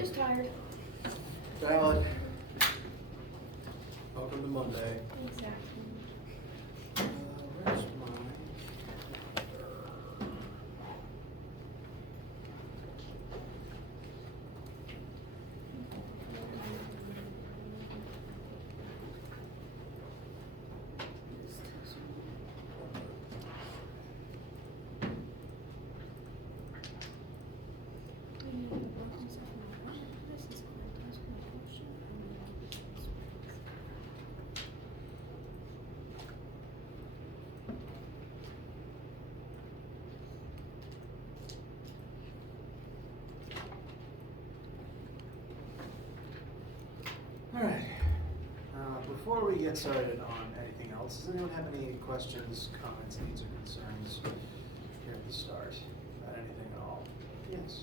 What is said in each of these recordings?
Just tired. Valid. Welcome to Monday. Exactly. Where's my... All right. Before we get started on anything else, does anyone have any questions, comments, needs, or concerns here at the start about anything at all? Yes.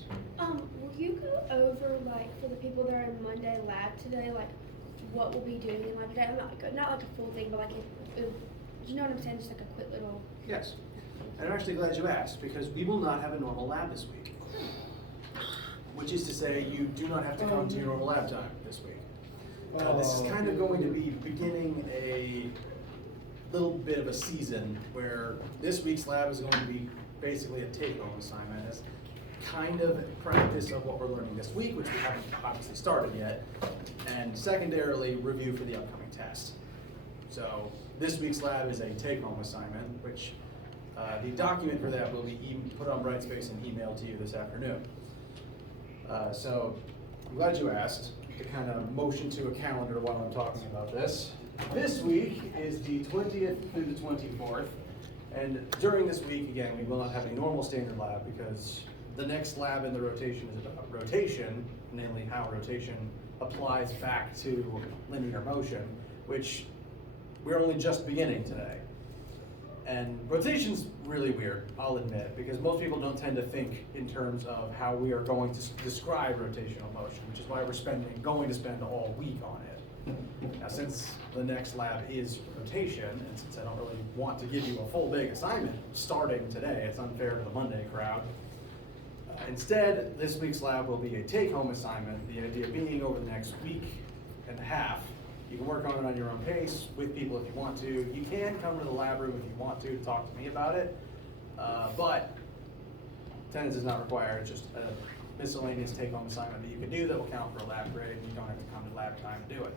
Will you go over, like, for the people that are in Monday lab today, like, what we'll be doing in lab today? Not like a full thing, but like, you know what I'm saying? Just like a quick little. Yes. And I'm actually glad you asked, because we will not have a normal lab this week. Which is to say, you do not have to come to your normal lab time this week. This is kind of going to be beginning a little bit of a season where this week's lab is going to be basically a take-home assignment as kind of practice of what we're learning this week, which we haven't obviously started yet, and secondarily, review for the upcoming test. So this week's lab is a take-home assignment, which the document for that will be put on Brightspace and emailed to you this afternoon. So I'm glad you asked. To kind of motion to a calendar while I'm talking about this. This week is the 20th through the 24th, and during this week, again, we will not have a normal standard lab because the next lab in the rotation is about rotation, namely how rotation applies back to linear motion, which we're only just beginning today. And rotation's really weird, I'll admit, because most people don't tend to think in terms of how we are going to describe rotational motion, which is why we're going to spend all week on it. Now, since the next lab is rotation, and since I don't really want to give you a full big assignment starting today, it's unfair to the Monday crowd. Instead, this week's lab will be a take-home assignment, the idea being over the next week and a half. You can work on it on your own pace with people if you want to. You can come to the lab room if you want to talk to me about it, but attendance is not required. It's just a miscellaneous take-home assignment that you can do that will count for a lab grade, and you don't have to come to lab time to do it.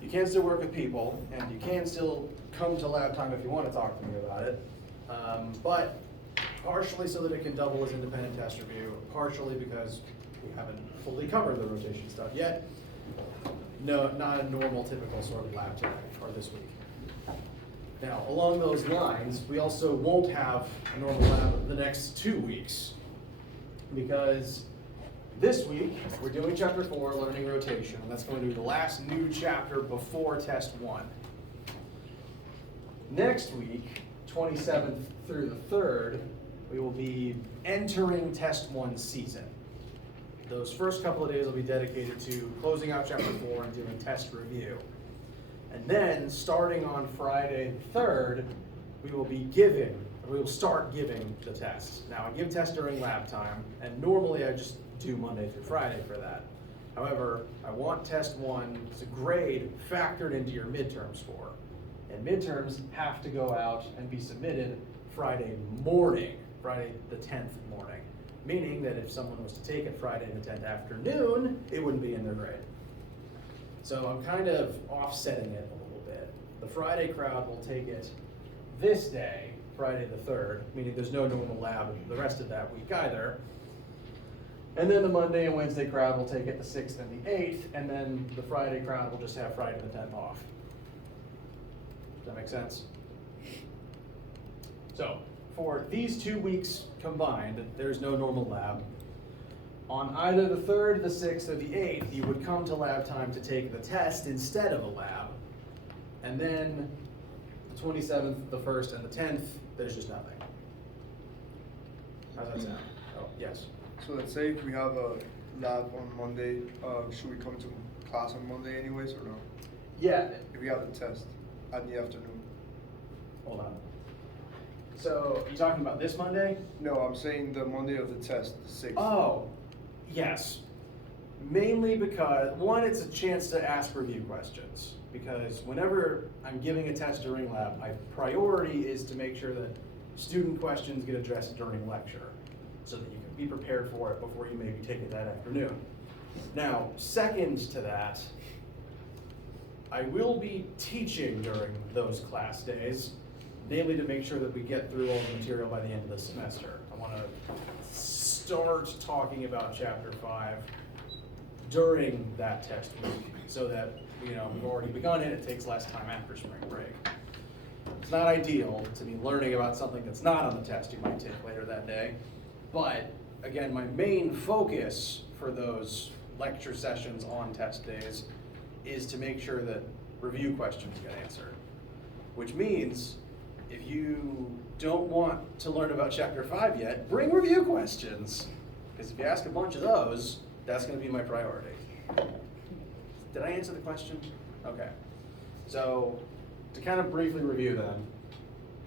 You can still work with people, and you can still come to lab time if you want to talk to me about it, but partially so that it can double as independent test review, partially because we haven't fully covered the rotation stuff yet. No, not a normal, typical sort of lab today, or this week. Now, along those lines, we also won't have a normal lab the next 2 weeks, because this week, we're doing chapter 4, learning rotation, and that's going to be the last new chapter before test 1. Next week, 27th through the 3rd, we will be entering test 1 season. Those first couple of days will be dedicated to closing out chapter 4 and doing test review. And then, starting on Friday the 3rd, we will start giving the tests. Now, I give tests during lab time, and normally I just do Monday through Friday for that. However, I want test 1 as a grade factored into your midterm score. And midterms have to go out and be submitted Friday morning, Friday the 10th morning. Meaning that if someone was to take it Friday the 10th afternoon, it wouldn't be in their grade. So I'm kind of offsetting it a little bit. The Friday crowd will take it this day, Friday the 3rd, meaning there's no normal lab the rest of that week either. And then the Monday and Wednesday crowd will take it the 6th and the 8th, and then the Friday crowd will just have Friday the 10th off. Does that make sense? So, for these 2 weeks combined, there's no normal lab. On either the 3rd, the 6th, or the 8th, you would come to lab time to take the test instead of a lab. And then the 27th, the 1st, and the 10th, there's just nothing. How's that sound? Oh, yes. So let's say if we have a lab on Monday, should we come to class on Monday anyways or no? Yeah. If we have a test in the afternoon. Hold on. So, you talking about this Monday? No, I'm saying the Monday of the test, the 6th. Oh, yes. Mainly because, one, it's a chance to ask review questions. Because whenever I'm giving a test during lab, my priority is to make sure that student questions get addressed during lecture, so that you can be prepared for it before you maybe take it that afternoon. Now, second to that, I will be teaching during those class days, namely to make sure that we get through all the material by the end of the semester. I want to start talking about Chapter 5 during that test week, so that we've already begun it, it takes less time after spring break. It's not ideal to be learning about something that's not on the test you might take later that day, but again, my main focus for those lecture sessions on test days is to make sure that review questions get answered. Which means, if you don't want to learn about Chapter 5 yet, bring review questions. Because if you ask a bunch of those, that's going to be my priority. Did I answer the question? Okay. So, to kind of briefly review then,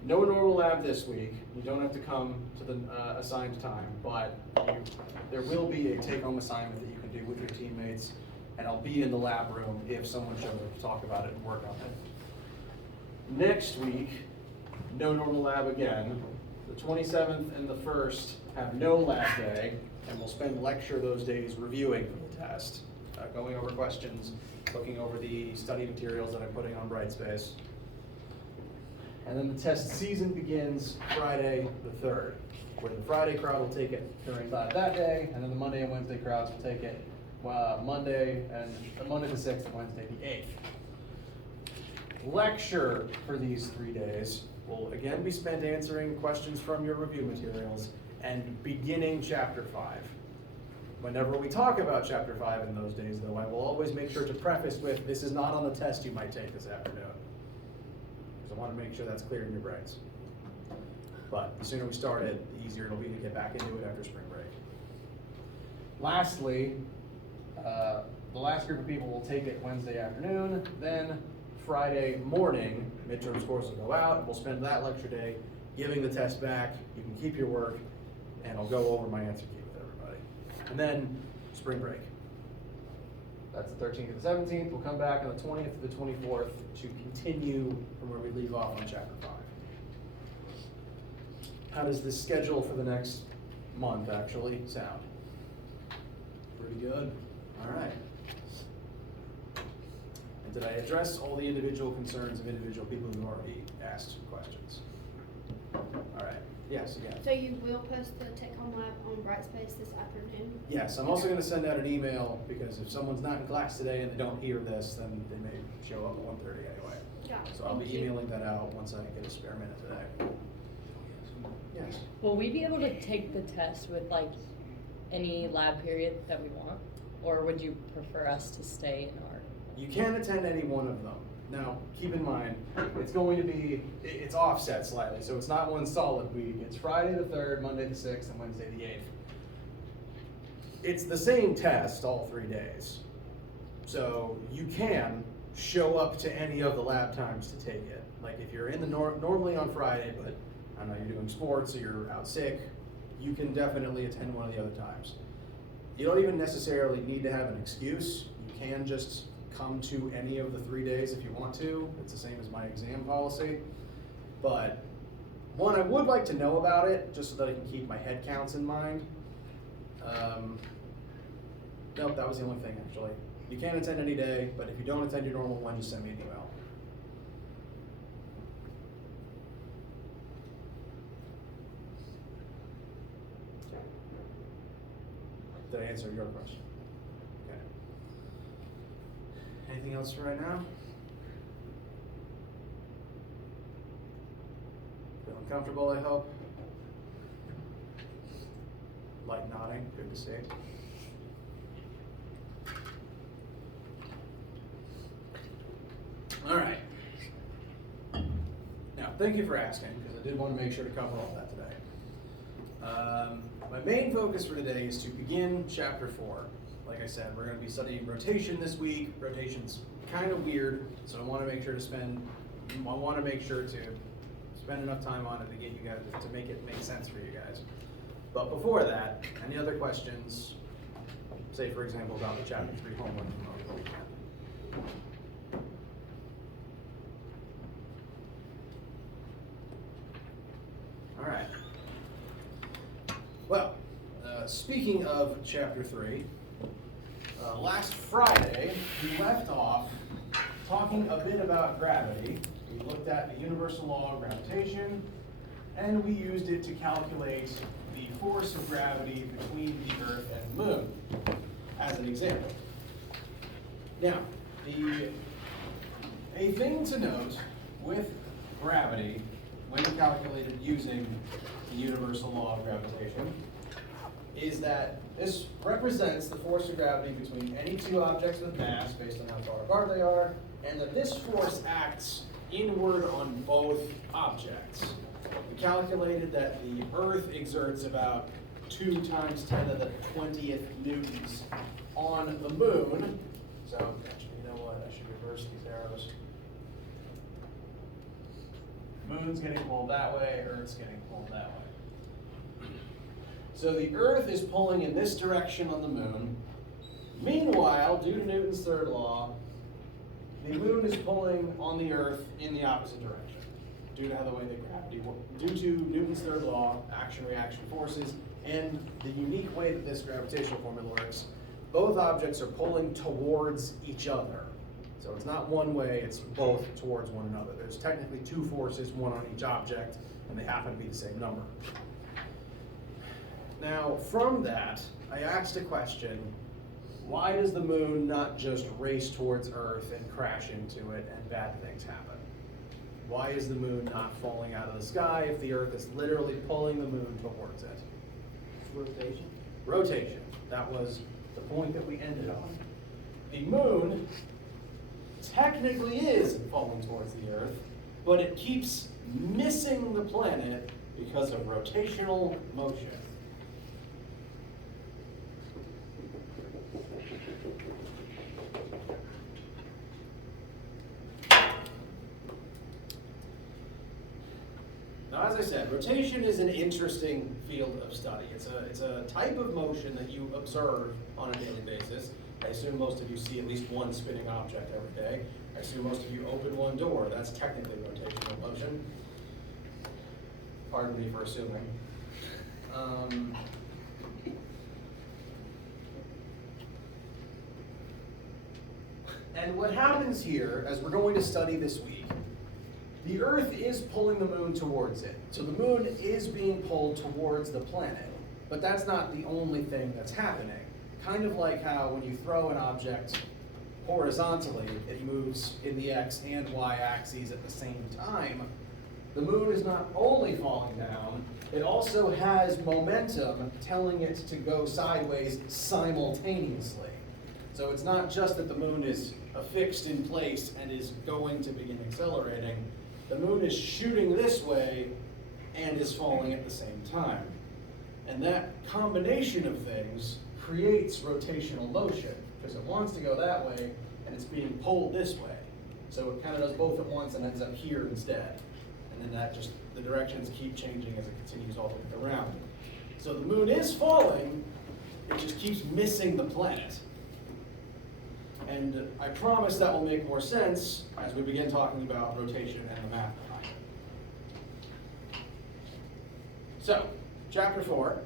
no normal lab this week. You don't have to come to the assigned time, but there will be a take-home assignment that you can do with your teammates, and I'll be in the lab room if someone shows up to talk about it and work on it. Next week, no normal lab again. The 27th and the 1st have no lab day, and we'll spend lecture those days reviewing for the test, going over questions, looking over the study materials that I'm putting on Brightspace. And then the test season begins Friday the 3rd, where the Friday crowd will take it during that day, and then the Monday and Wednesday crowds will take it Monday the 6th and Wednesday the 8th. Lecture for these 3 days will again be spent answering questions from your review materials and beginning Chapter 5. Whenever we talk about Chapter 5 in those days, though, I will always make sure to preface with, this is not on the test you might take this afternoon. Because I want to make sure that's clear in your brains. But the sooner we start it, the easier it'll be to get back into it after spring break. Lastly, the last group of people will take it Wednesday afternoon, then Friday morning, midterm scores will go out, and we'll spend that lecture day giving the test back. You can keep your work, and I'll go over my answer key with everybody. And then spring break. That's the 13th to the 17th. We'll come back on the 20th to the 24th to continue from where we leave off on Chapter 5. How does this schedule for the next month actually sound? Pretty good. All right. And did I address all the individual concerns of individual people who already asked questions? All right. Yes, again. So you will post the take-home lab on Brightspace this afternoon? Yes, I'm also going to send out an email, because if someone's not in class today and they don't hear this, then they may show up at 1:30 anyway. Yeah. So I'll be emailing that out once I get a spare minute today. Yes. Will we be able to take the test with like any lab period that we want? Or would you prefer us to stay in our? You can attend any one of them. Now, keep in mind, it's going to be, it's offset slightly, so it's not one solid week. It's Friday the 3rd, Monday the 6th, and Wednesday the 8th. It's the same test all 3 days. So you can show up to any of the lab times to take it. Like if you're in the normally on Friday, but I don't know, you're doing sports or you're out sick, you can definitely attend one of the other times. You don't even necessarily need to have an excuse. You can just come to any of the 3 days if you want to. It's the same as my exam policy. But one, I would like to know about it just so that I can keep my head counts in mind. Nope, that was the only thing actually. You can attend any day, but if you don't attend your normal one, just send me an email. Did I answer your question? Okay. Anything else for right now? Feeling comfortable, I hope? Light nodding, good to see. All right. Now, thank you for asking, because I did want to make sure to cover all that today. My main focus for today is to begin Chapter 4. Like I said, we're going to be studying rotation this week. Rotation's kind of weird, so I want to make sure to spend enough time on it to get you guys to make it make sense for you guys. But before that, any other questions say for example about the chapter 3 homework. All right. Well, speaking of chapter 3, last Friday we left off talking a bit about gravity. We looked at the universal law of gravitation, and we used it to calculate the force of gravity between the Earth and the Moon, as an example. Now, a thing to note with gravity, when calculated using the universal law of gravitation, is that this represents the force of gravity between any two objects with mass, based on how far apart they are, and that this force acts inward on both objects. We calculated that the Earth exerts about 2 times 10 to the 20th newtons on the Moon. So, actually, you know what? I should reverse these arrows. Moon's getting pulled that way, Earth's getting pulled that way. So the Earth is pulling in this direction on the Moon. Meanwhile, due to Newton's third law, the Moon is pulling on the Earth in the opposite direction, due to how the way that gravity works. Due to Newton's third law, action-reaction forces, and the unique way that this gravitational formula works, both objects are pulling towards each other. So it's not one way, it's both towards one another. There's technically 2 forces, one on each object, and they happen to be the same number. Now, from that, I asked a question: why does the Moon not just race towards Earth and crash into it and bad things happen? Why is the Moon not falling out of the sky if the Earth is literally pulling the Moon towards it? Rotation. Rotation. That was the point that we ended on. The Moon technically is falling towards the Earth, but it keeps missing the planet because of rotational motion. Now, as I said, rotation is an interesting field of study. It's a type of motion that you observe on a daily basis. I assume most of you see at least one spinning object every day. I assume most of you open one door. That's technically rotational motion. Pardon me for assuming. And what happens here, as we're going to study this week, the Earth is pulling the Moon towards it. So the Moon is being pulled towards the planet. But that's not the only thing that's happening. Kind of like how when you throw an object horizontally, it moves in the X and Y axes at the same time. The Moon is not only falling down, it also has momentum telling it to go sideways simultaneously. So it's not just that the Moon is affixed in place and is going to begin accelerating. The Moon is shooting this way and is falling at the same time. And that combination of things creates rotational motion, because it wants to go that way and it's being pulled this way. So it kind of does both at once and ends up here instead. And then that just, the directions keep changing as it continues all the way around. So the Moon is falling, it just keeps missing the planet. And I promise that will make more sense as we begin talking about rotation and the math behind it. So, chapter 4.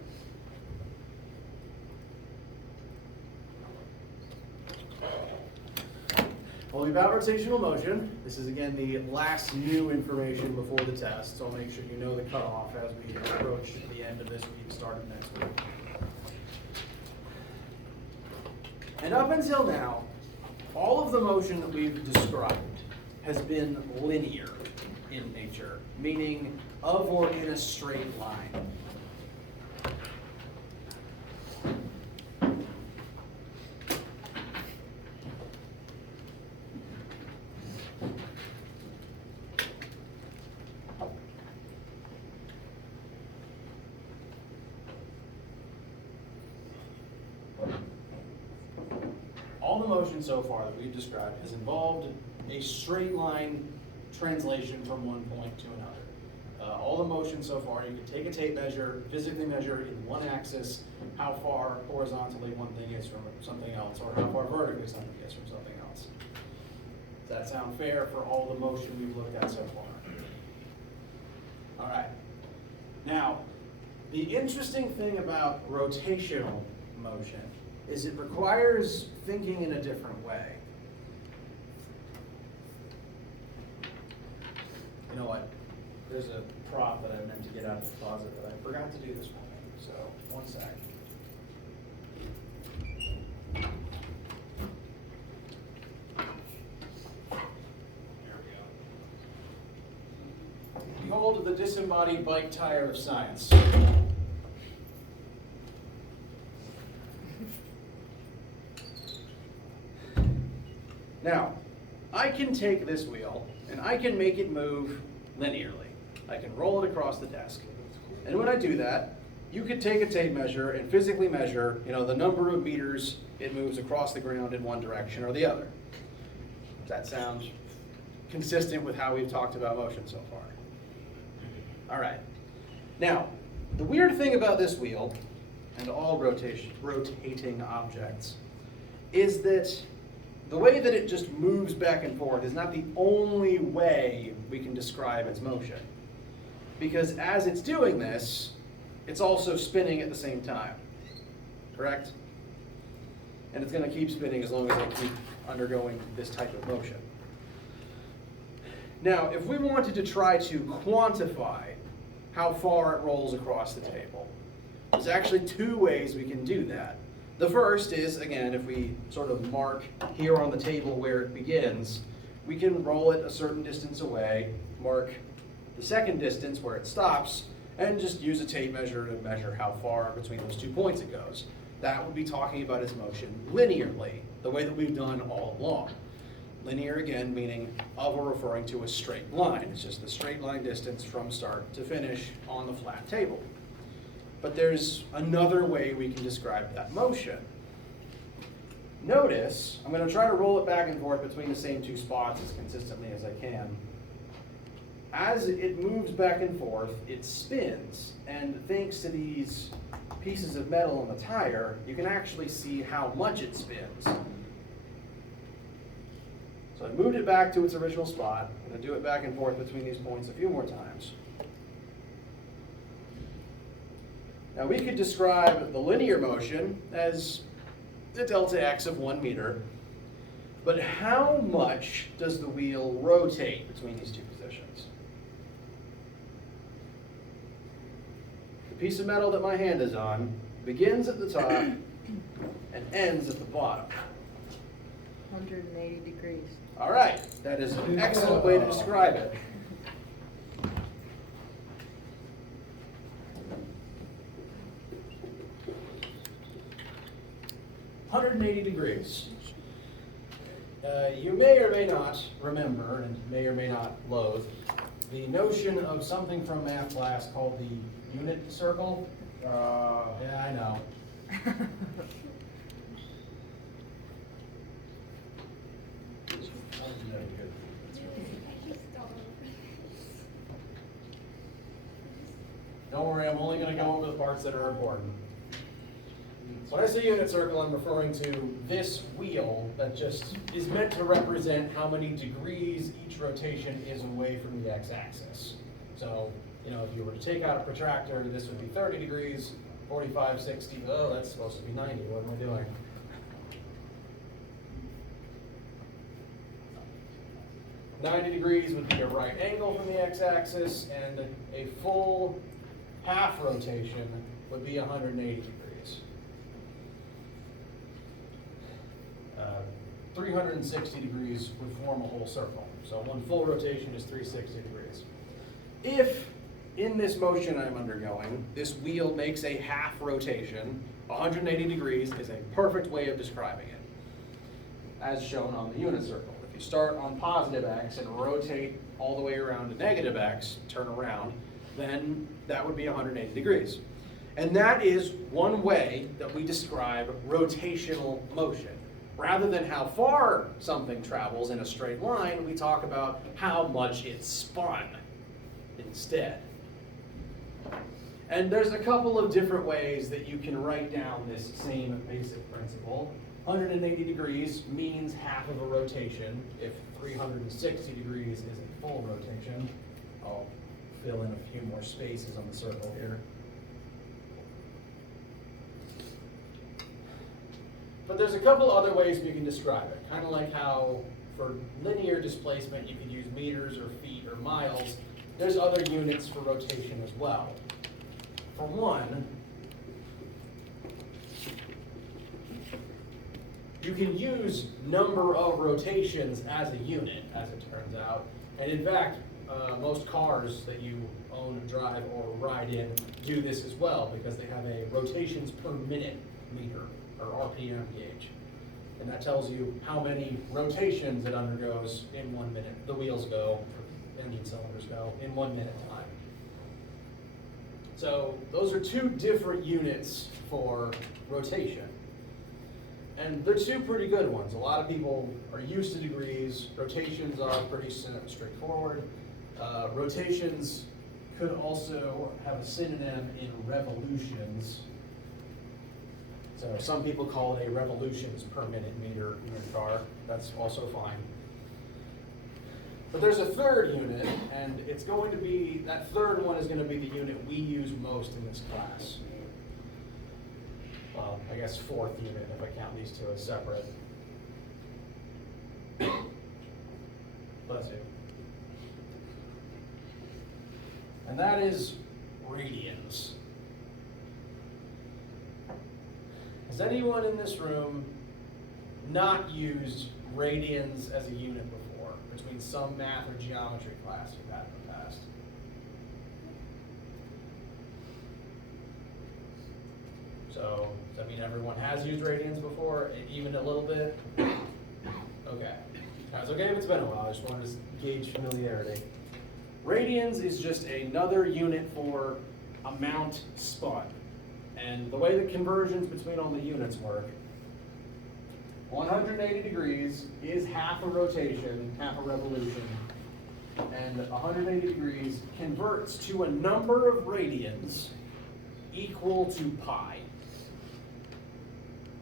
Will be about rotational motion. This is again the last new information before the test, so I'll make sure you know the cutoff as we approach the end of this week, starting next week. And up until now, all of the motion that we've described has been linear in nature, meaning of or in a straight line. All the motion so far that we've described has involved a straight line translation from one point to another. all the motion so far. You can take a tape measure, physically measure in one axis how far horizontally one thing is from something else, or how far vertically something is from something else. Does that sound fair for all the motion we've looked at so far? All right. Now, the interesting thing about rotational motion is it requires thinking in a different way. You know what? There's a prop that I meant to get out of the closet, but I forgot to do this one. So, one sec. There we go. Behold the disembodied bike tire of science. Now, I can take this wheel and I can make it move linearly. I can roll it across the desk. And when I do that, you could take a tape measure and physically measure, the number of meters it moves across the ground in one direction or the other. Does that sound consistent with how we've talked about motion so far? All right. Now, the weird thing about this wheel and all rotating objects is that the way that it just moves back and forth is not the only way we can describe its motion. Because as it's doing this, it's also spinning at the same time, correct? And it's going to keep spinning as long as I keep undergoing this type of motion. Now, if we wanted to try to quantify how far it rolls across the table, there's actually two ways we can do that. The first is, again, if we sort of mark here on the table where it begins, we can roll it a certain distance away, mark the second distance where it stops, and just use a tape measure to measure how far between those 2 points it goes. That would be talking about its motion linearly, the way that we've done all along. Linear, again, meaning of or referring to a straight line. It's just the straight line distance from start to finish on the flat table. But there's another way we can describe that motion. Notice, I'm going to try to roll it back and forth between the same two spots as consistently as I can. As it moves back and forth, it spins, and thanks to these pieces of metal on the tire, you can actually see how much it spins. So I moved it back to its original spot. I'm going to do it back and forth between these points a few more times. Now we could describe the linear motion as the delta x of 1 meter, but how much does the wheel rotate between these two positions? The piece of metal that my hand is on begins at the top and ends at the bottom. 180 degrees. All right, that is an excellent way to describe it. "180 degrees. You may or may not remember, and may or may not loathe, the notion of something from math class called the unit circle. Yeah, I know. Don't worry, I'm only going to go over the parts that are important. When I say unit circle, I'm referring to this wheel that just is meant to represent how many degrees each rotation is away from the x-axis. So, if you were to take out a protractor, this would be 30 degrees, 45, 60, oh, that's supposed to be 90, what am I doing? "90 degrees would be a right angle from the x-axis, and a full half rotation would be 180 degrees. 360 degrees would form a whole circle. So one full rotation is 360 degrees. If, in this motion I'm undergoing, this wheel makes a half rotation, 180 degrees is a perfect way of describing it, as shown on the unit circle. If you start on positive x and rotate all the way around to negative x, turn around, then that would be 180 degrees. And that is one way that we describe rotational motion. Rather than how far something travels in a straight line, we talk about how much it's spun instead. And there's a couple of different ways that you can write down this same basic principle. 180 degrees means half of a rotation. If 360 degrees is a full rotation, I'll fill in a few more spaces on the circle here. But there's a couple other ways we can describe it. Kind of like how for linear displacement you could use meters or feet or miles. There's other units for rotation as well. For one, you can use number of rotations as a unit, as it turns out. And in fact, most cars that you own, drive, or ride in do this as well because they have a rotations per minute meter, or RPM gauge. And that tells you how many rotations it undergoes in 1 minute. The wheels go, engine cylinders go, in 1 minute time. So those are two different units for rotation. And they're two pretty good ones. A lot of people are used to degrees. Rotations are pretty straightforward. Rotations could also have a synonym in revolutions. So some people call it a revolutions per minute meter in your car. That's also fine. But there's a third unit, and it's going to be, that third one is going to be the unit we use most in this class. Well, I guess fourth unit if I count these two as separate. Bless you. And that is radians. Has anyone in this room not used radians as a unit before, between some math or geometry class you've had in the past? So, does that mean everyone has used radians before, even a little bit? Okay. That's okay if it's been a while, I just wanted to gauge familiarity. Radians is just another unit for amount spun. And the way the conversions between all the units work, 180 degrees is half a rotation, half a revolution, and 180 degrees converts to a number of radians equal to pi.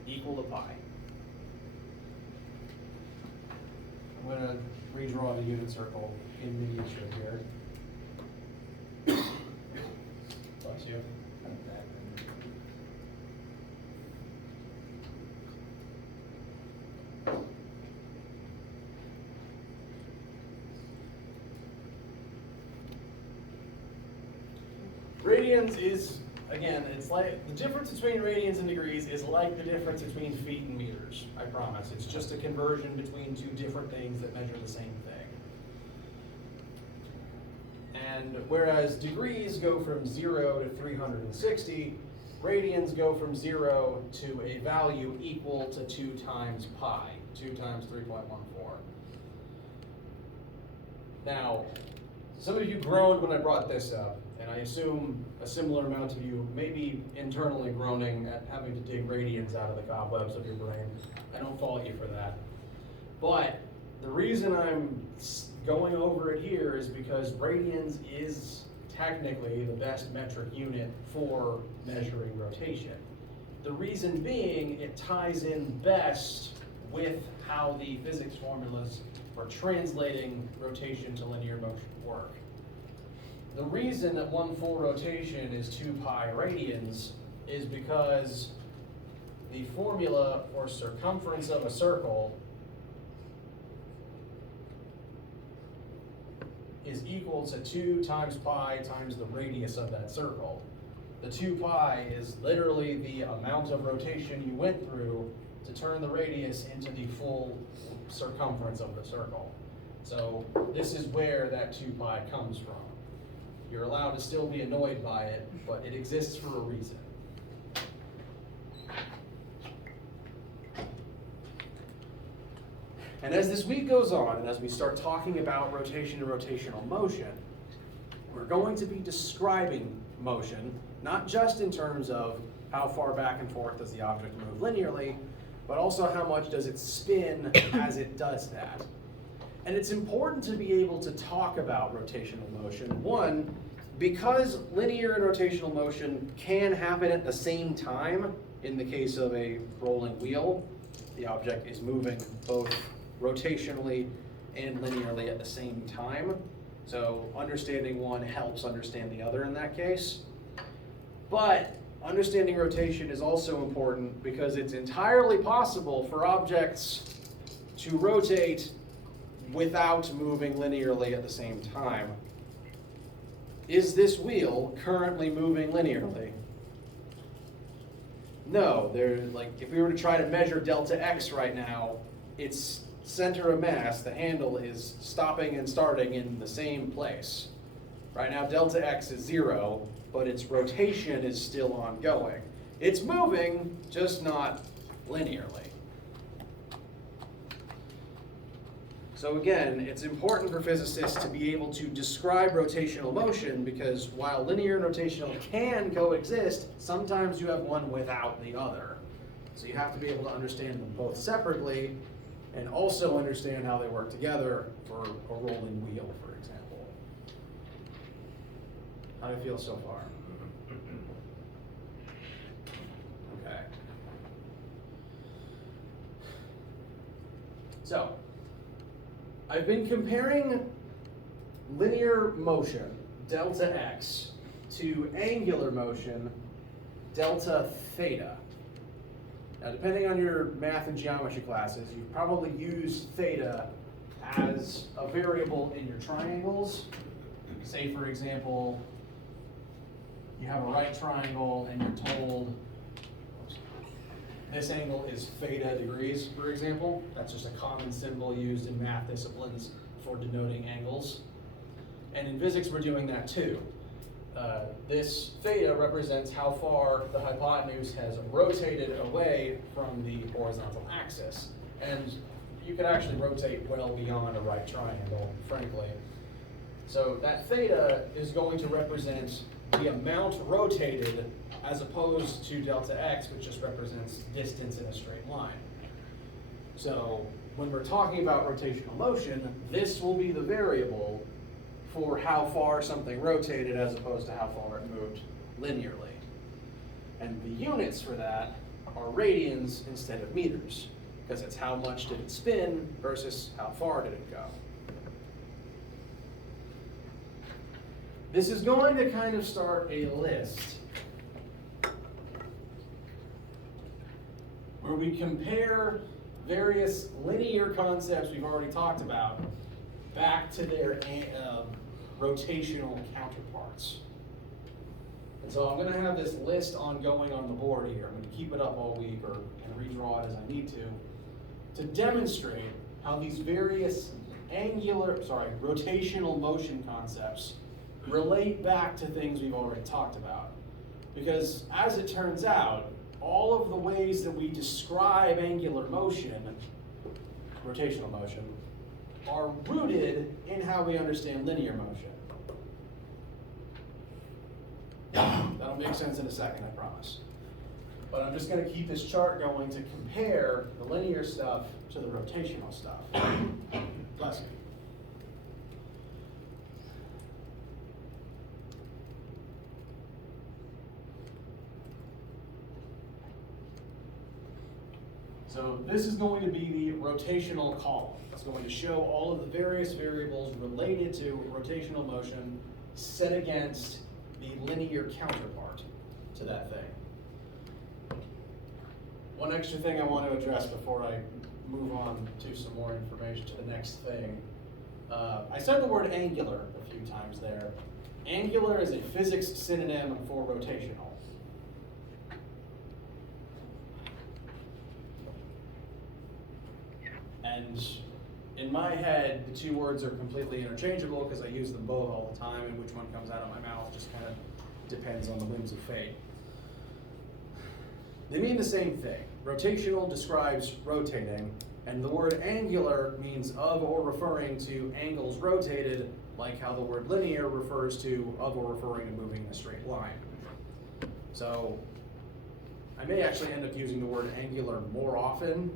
Equal to pi. I'm going to redraw the unit circle in miniature here. Bless you. Radians is, again, it's like, the difference between radians and degrees is like the difference between feet and meters, I promise. It's just a conversion between two different things that measure the same thing. And whereas degrees go from 0 to 360, radians go from 0 to a value equal to 2 times pi, 2 times 3.14. Now, some of you groaned when I brought this up, and I assume a similar amount of you may be internally groaning at having to dig radians out of the cobwebs of your brain. I don't fault you for that. But the reason I'm going over it here is because radians is technically the best metric unit for measuring rotation. The reason being, it ties in best with how the physics formulas for translating rotation to linear motion work. The reason that one full rotation is 2 pi radians is because the formula for circumference of a circle is equal to 2 times pi times the radius of that circle. The 2 pi is literally the amount of rotation you went through to turn the radius into the full circumference of the circle. So this is where that 2 pi comes from. You're allowed to still be annoyed by it, but it exists for a reason. And as this week goes on, and as we start talking about rotation and rotational motion, we're going to be describing motion, not just in terms of how far back and forth does the object move linearly, but also how much does it spin as it does that. And it's important to be able to talk about rotational motion, one, because linear and rotational motion can happen at the same time, in the case of a rolling wheel, the object is moving both rotationally and linearly at the same time. So understanding one helps understand the other in that case. But understanding rotation is also important because it's entirely possible for objects to rotate without moving linearly at the same time. Is this wheel currently moving linearly? No, if we were to try to measure delta x right now, its center of mass, the handle, is stopping and starting in the same place. Right now delta x is 0, but its rotation is still ongoing. It's moving, just not linearly. So again, it's important for physicists to be able to describe rotational motion because while linear and rotational can coexist, sometimes you have one without the other. So you have to be able to understand them both separately and also understand how they work together for a rolling wheel, for example. How do you feel so far? Okay. So, I've been comparing linear motion, delta x, to angular motion, delta theta. Now, depending on your math and geometry classes, you've probably used theta as a variable in your triangles. Say, for example, you have a right triangle and you're told this angle is theta degrees, for example. That's just a common symbol used in math disciplines for denoting angles. And in physics, we're doing that too. This theta represents how far the hypotenuse has rotated away from the horizontal axis. And you could actually rotate well beyond a right triangle, frankly. So that theta is going to represent the amount rotated as opposed to delta x, which just represents distance in a straight line. So when we're talking about rotational motion, this will be the variable for how far something rotated as opposed to how far it moved linearly. And the units for that are radians instead of meters, because it's how much did it spin versus how far did it go. This is going to kind of start a list where we compare various linear concepts we've already talked about back to their rotational counterparts. And so I'm going to have this list ongoing on the board here. I'm going to keep it up all week or redraw it as I need to demonstrate how these various rotational motion concepts relate back to things we've already talked about. Because as it turns out, all of the ways that we describe angular motion, rotational motion, are rooted in how we understand linear motion. That'll make sense in a second, I promise. But I'm just going to keep this chart going to compare the linear stuff to the rotational stuff. Bless me. So this is going to be the rotational column. It's going to show all of the various variables related to rotational motion set against the linear counterpart to that thing. One extra thing I want to address before I move on to some more information to the next thing. I said the word angular a few times there. Angular is a physics synonym for rotational. And in my head, the two words are completely interchangeable because I use them both all the time, and which one comes out of my mouth just kind of depends on the whims of fate. They mean the same thing. Rotational describes rotating, and the word angular means of or referring to angles rotated, like how the word linear refers to of or referring to moving in a straight line. So I may actually end up using the word angular more often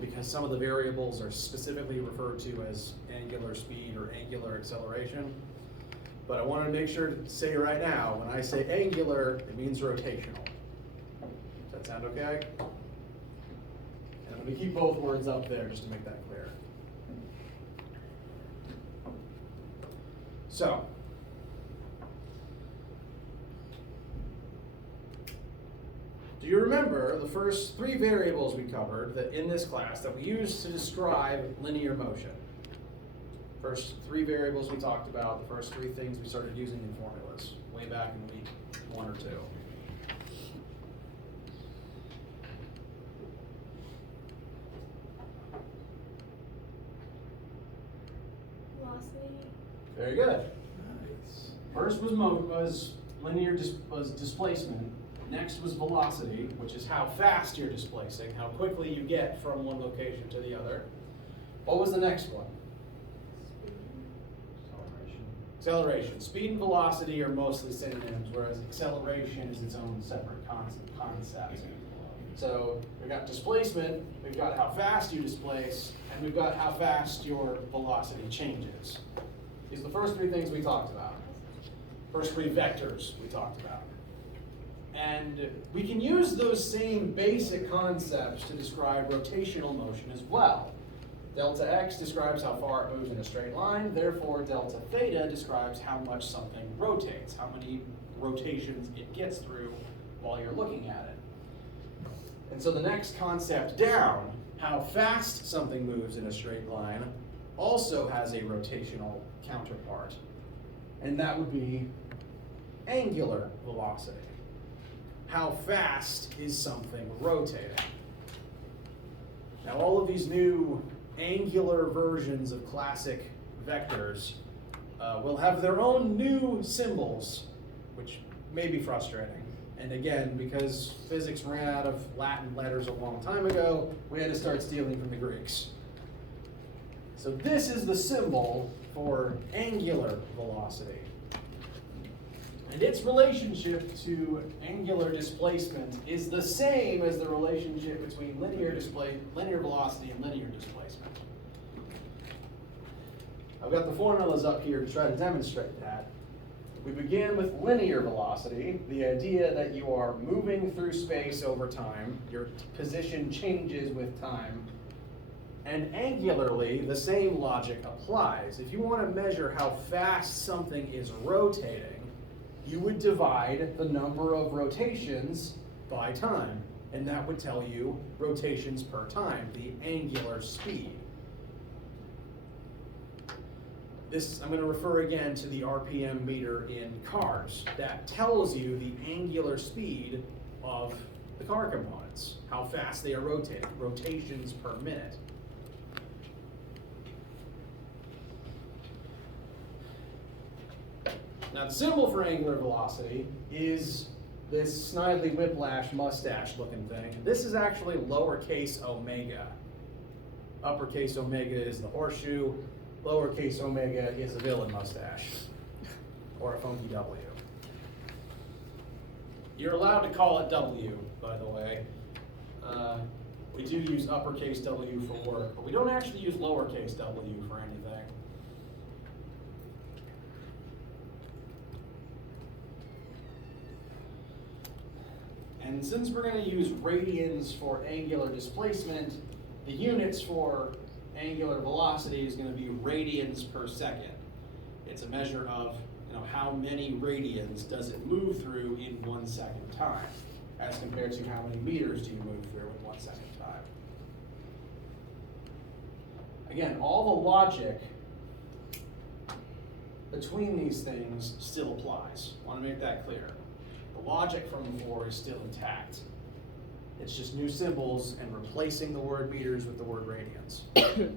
because some of the variables are specifically referred to as angular speed or angular acceleration. But I wanted to make sure to say right now, when I say angular, it means rotational. Does that sound okay? And I'm going to keep both words up there just to make that clear. So, do you remember the first 3 variables we covered that in this class that we used to describe linear motion? First 3 variables we talked about, the first 3 things we started using in formulas way back in week 1 or 2. Velocity. Very good. Nice. First was displacement. Next was velocity, which is how fast you're displacing, how quickly you get from one location to the other. What was the next one? Acceleration. Speed and velocity are mostly synonyms, whereas acceleration is its own separate concept. So we've got displacement, we've got how fast you displace, and we've got how fast your velocity changes. These are the first 3 things we talked about. First 3 vectors we talked about. And we can use those same basic concepts to describe rotational motion as well. Delta x describes how far it moves in a straight line, therefore delta theta describes how much something rotates, how many rotations it gets through while you're looking at it. And so the next concept down, how fast something moves in a straight line, also has a rotational counterpart. And that would be angular velocity. How fast is something rotating? Now all of these new angular versions of classic vectors will have their own new symbols, which may be frustrating. And again, because physics ran out of Latin letters a long time ago, we had to start stealing from the Greeks. So this is the symbol for angular velocity. And its relationship to angular displacement is the same as the relationship between linear velocity and linear displacement. I've got the formulas up here to try to demonstrate that. We begin with linear velocity, the idea that you are moving through space over time, your position changes with time, and angularly, the same logic applies. If you want to measure how fast something is rotating, you would divide the number of rotations by time, and that would tell you rotations per time, the angular speed. I'm going to refer again to the RPM meter in cars. That tells you the angular speed of the car components, how fast they are rotating, rotations per minute. Now the symbol for angular velocity is this Snidely Whiplash mustache looking thing. This is actually lowercase omega. Uppercase omega is the horseshoe, lowercase omega is a villain mustache, or a funky W. You're allowed to call it W, by the way. We do use uppercase W for work, but we don't actually use lowercase w for anything. And since we're going to use radians for angular displacement, the units for angular velocity is going to be radians per second. It's a measure of how many radians does it move through in 1 second time, as compared to how many meters do you move through in 1 second time. Again, all the logic between these things still applies. I want to make that clear. The logic from before is still intact. It's just new symbols and replacing the word meters with the word radians. Feel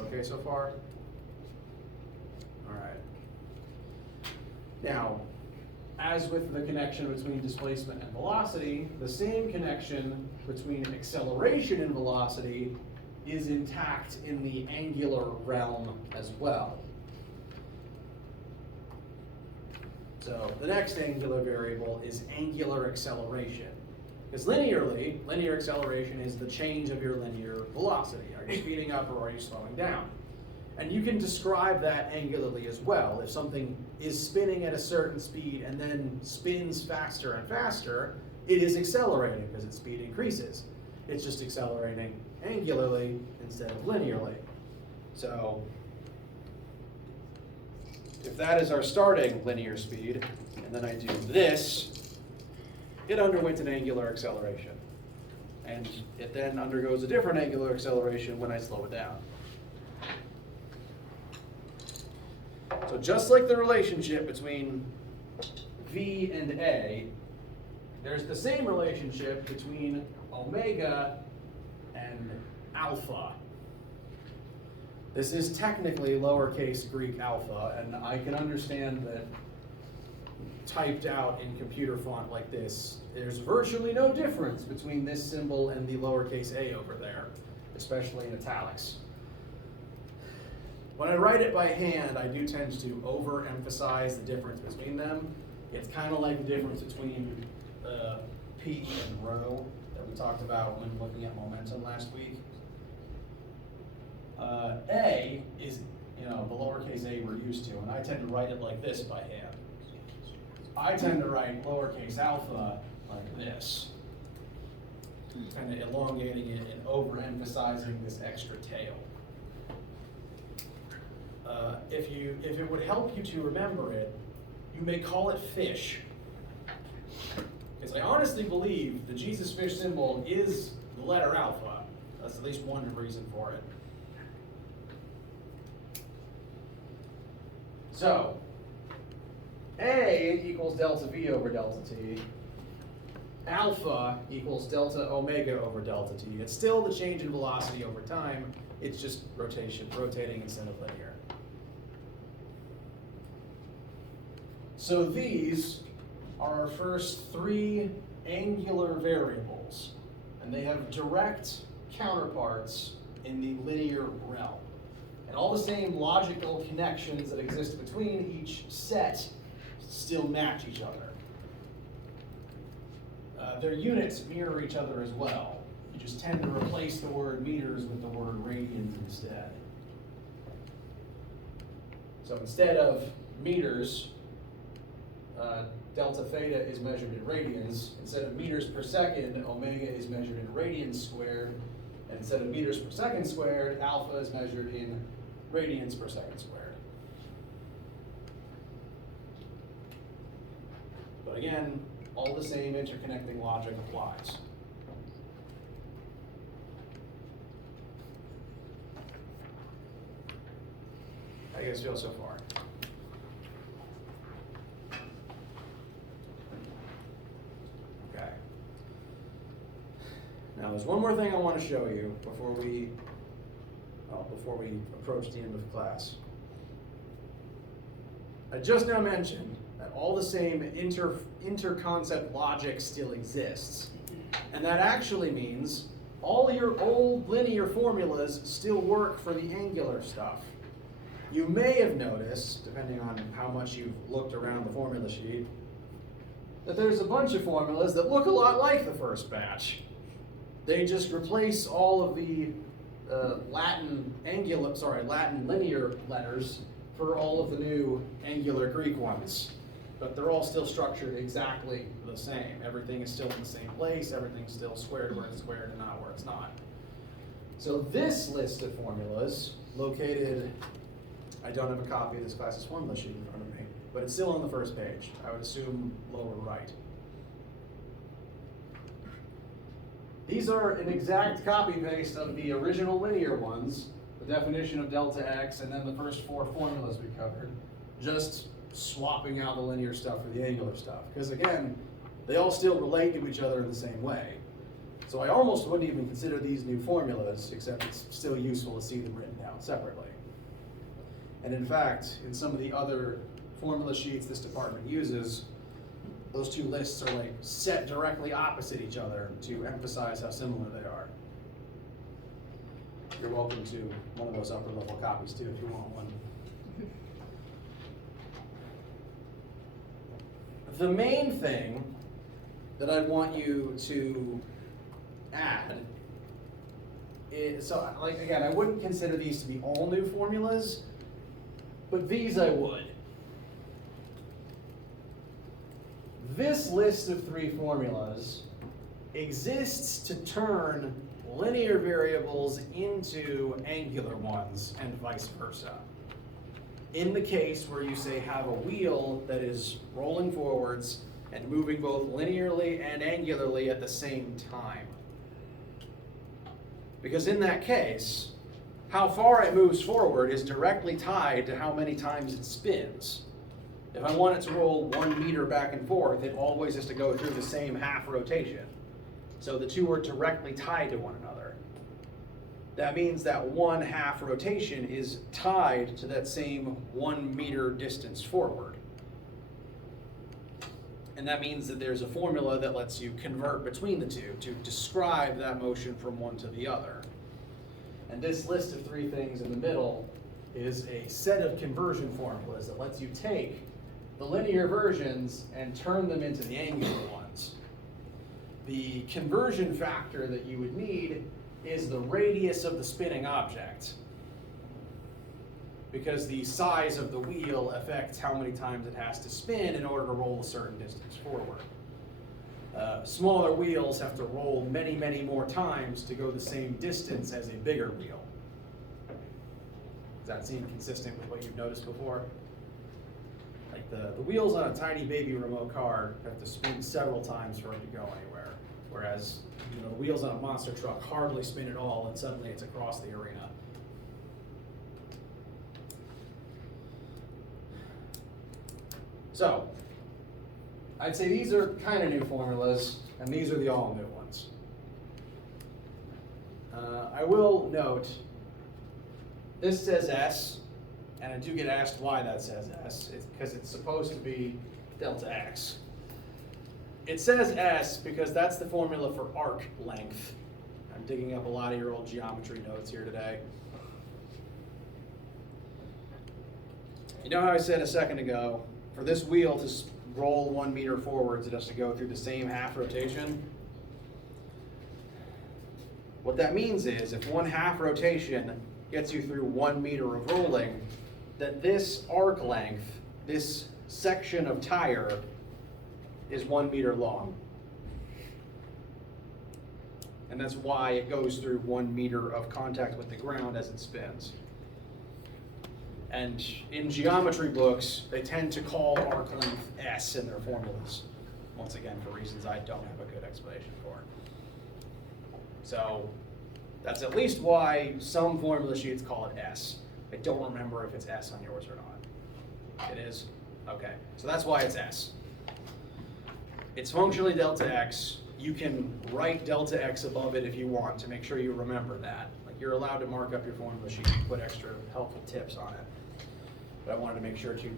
okay so far? All right. Now, as with the connection between displacement and velocity, the same connection between acceleration and velocity is intact in the angular realm as well. So the next angular variable is angular acceleration. Because linear acceleration is the change of your linear velocity. Are you speeding up or are you slowing down? And you can describe that angularly as well. If something is spinning at a certain speed and then spins faster and faster, it is accelerating because its speed increases. It's just accelerating angularly instead of linearly. So if that is our starting linear speed, and then I do this, it underwent an angular acceleration. And it then undergoes a different angular acceleration when I slow it down. So just like the relationship between V and A, there's the same relationship between omega and alpha. This is technically lowercase Greek alpha, and I can understand that typed out in computer font like this, there's virtually no difference between this symbol and the lowercase a over there, especially in italics. When I write it by hand, I do tend to overemphasize the difference between them. It's kind of like the difference between P and rho that we talked about when looking at momentum last week. A is, the lowercase a we're used to, and I tend to write it like this by hand. I tend to write lowercase alpha like this, kind of elongating it and overemphasizing this extra tail. If it would help you to remember it, you may call it fish. Because I honestly believe the Jesus fish symbol is the letter alpha. That's at least one reason for it. So, A equals delta V over delta T. Alpha equals delta omega over delta T. It's still the change in velocity over time. It's just rotating instead of linear. So these are our first three angular variables, and they have direct counterparts in the linear realm. And all the same logical connections that exist between each set still match each other. Their units mirror each other as well. You just tend to replace the word meters with the word radians instead. So instead of meters, delta theta is measured in radians. Instead of meters per second, omega is measured in radians squared. And instead of meters per second squared, alpha is measured in radians per second squared. But again, all the same interconnecting logic applies. How do you guys feel so far? Okay. Now there's one more thing I want to show you before we approach the end of class. I just now mentioned that all the same inter-concept logic still exists. And that actually means all your old linear formulas still work for the angular stuff. You may have noticed, depending on how much you've looked around the formula sheet, that there's a bunch of formulas that look a lot like the first batch. They just replace all of the Latin linear letters for all of the new angular Greek ones. But they're all still structured exactly the same. Everything is still in the same place, everything's still squared where it's squared and not where it's not. So this list of formulas, located, I don't have a copy of this class's formula sheet in front of me, but it's still on the first page. I would assume lower right. These are an exact copy-paste of the original linear ones, the definition of delta x, and then the first four formulas we covered, just swapping out the linear stuff for the angular stuff. Because again, they all still relate to each other in the same way. So I almost wouldn't even consider these new formulas, except it's still useful to see them written down separately. And in fact, in some of the other formula sheets this department uses, those two lists are like set directly opposite each other to emphasize how similar they are. You're welcome to one of those upper level copies too if you want one. The main thing that I want you to add so like again, I wouldn't consider these to be all new formulas, but these I would. This list of 3 formulas exists to turn linear variables into angular ones and vice versa. In the case where you say have a wheel that is rolling forwards and moving both linearly and angularly at the same time. Because in that case, how far it moves forward is directly tied to how many times it spins. If I want it to roll 1 meter back and forth, it always has to go through the same half rotation. So the two are directly tied to one another. That means that 1/2 rotation is tied to that same 1 meter distance forward. And that means that there's a formula that lets you convert between the two to describe that motion from one to the other. And this list of 3 things in the middle is a set of conversion formulas that lets you take the linear versions and turn them into the angular ones. The conversion factor that you would need is the radius of the spinning object, because the size of the wheel affects how many times it has to spin in order to roll a certain distance forward. Smaller wheels have to roll many, many more times to go the same distance as a bigger wheel. Does that seem consistent with what you've noticed before? Like the wheels on a tiny baby remote car have to spin several times for it to go anywhere, whereas the wheels on a monster truck hardly spin at all, and suddenly it's across the arena. So, I'd say these are kind of new formulas, and these are the all new ones. I will note, this says S, and I do get asked why that says S. It's because it's supposed to be delta X. It says S because that's the formula for arc length. I'm digging up a lot of your old geometry notes here today. You know how I said a second ago, for this wheel to roll 1 meter forwards, it has to go through the same half rotation? What that means is, if 1/2 rotation gets you through 1 meter of rolling, that this arc length, this section of tire, is 1 meter long. And that's why it goes through 1 meter of contact with the ground as it spins. And in geometry books, they tend to call arc length S in their formulas. Once again, for reasons I don't have a good explanation for. So that's at least why some formula sheets call it S. I don't remember if it's S on yours or not. It is? Okay, so that's why it's S. It's functionally delta X. You can write delta X above it if you want to make sure you remember that. Like, you're allowed to mark up your formula sheet and put extra helpful tips on it. But I wanted to make sure to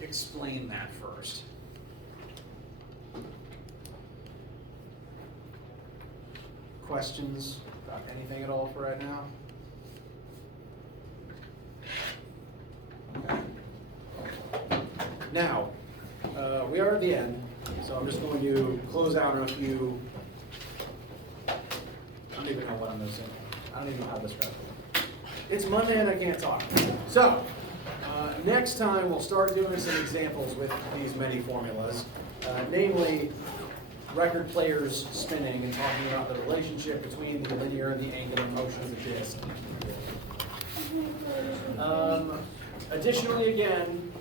explain that first. Questions about anything at all for right now? Okay. Now, we are at the end, so I'm just going to close out on a few. I don't even know what I'm missing. I don't even know how this goes. It's Monday and I can't talk. So, next time we'll start doing some examples with these many formulas, namely record players spinning and talking about the relationship between the linear and the angular motion of the disc. Additionally, again,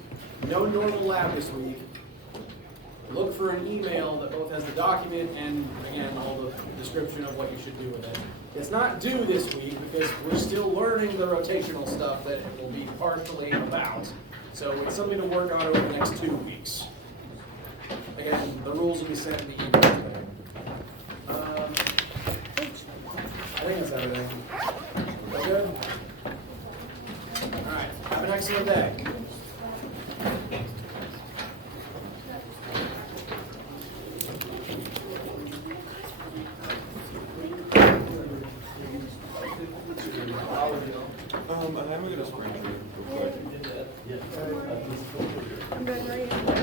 no normal lab this week. Look for an email that both has the document and, again, all the description of what you should do with it. It's not due this week because we're still learning the rotational stuff that it will be partially about. So it's something to work on over the next 2 weeks. Again, the rules will be sent in the email today. I think that's everything. All good? All right. Have an excellent day. I'm gonna spring through real quick. I'm going right in.